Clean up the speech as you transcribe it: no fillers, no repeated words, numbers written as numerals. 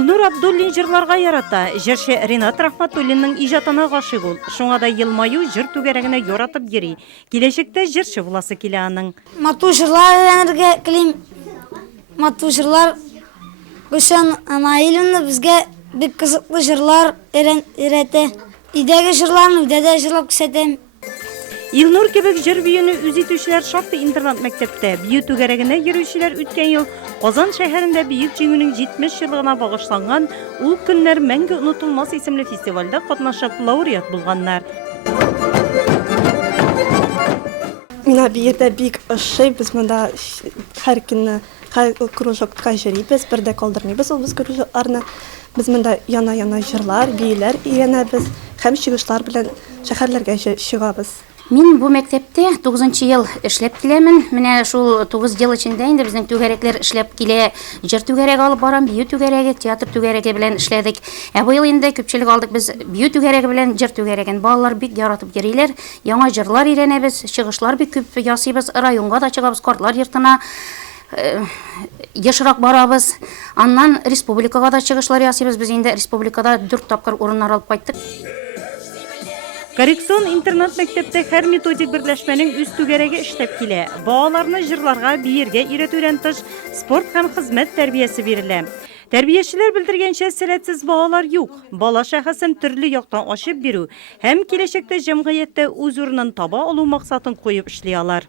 Илнур Абдуллин жырларга ярата. Жырчы Ринат Рахматуллинның ижатына гашык ул. Шуңа да елмаю жыр түгәрәгенә яратып йөри. Киләчәктә жырчы буласы килә аның. Матур жырлар өйрәнергә телим. Матур жырлар Гөлшан Наиловна безгә бик кызыклы жырлар өйрәтә. Идәге жырларны үдәдә жырлап күрсәтәм. Илнур кебек жыр биюне үз итүчеләр шактый интернат мәктәптә. Бию түгәрәгенә йөрүчеләр үткән ел Казан шәһәрендә биек җиңүнең 70 еллыгына багышланган ул көннәр мәңге онытылмас исемле фестивальдә катнашып лауреат булганнар. Мина биюдә бик ошый, без монда һәр көнне һәр кружокка йөрибез, бердә калдырмыйбыз ул без кружокларны. Без монда яна-яна җырлар, биюләр өйрәнәбез һәм чыгышлар белән шәһәрләргә чыгабыз. Мин бу мәктәптә 9нчы ел эшләп киләмен. Менә шул 9 ел эчендә инде безнең түгәрәкләр эшләп килә. Җыр түгәрәге алып барам, бию түгәрәге, театр түгәрәге белән эшләдек. Бу ел инде күпчелек алдык без бию түгәрәге белән җыр түгәрәген. Балалар бик яратып йөриләр. Яңа җырлар өйрәнәбез, чыгышлар бик күп ясыйбыз. Районга да чыгабыз, картлар йортына ешрак барабыз. Аннан республикага да чыгышлар ясыйбыз. Без инде республикада 4 тапкыр урыннар алып кайттык. Коррекцион интернат мәктәптә һәр методик берләшмәнең үз түгәрәге эшләп килә. Балаларны җырларга, биергә өйрәтүдән тыш спорт һәм хезмәт тәрбиясе бирелә. Тәрбиячеләр белдергәнчә, сәләтсез балалар юк. Бала шәхесен төрле яктан ачып бирү һәм киләчәктә җәмгыятьтә үз урынын таба алу максатын куеп эшли алар.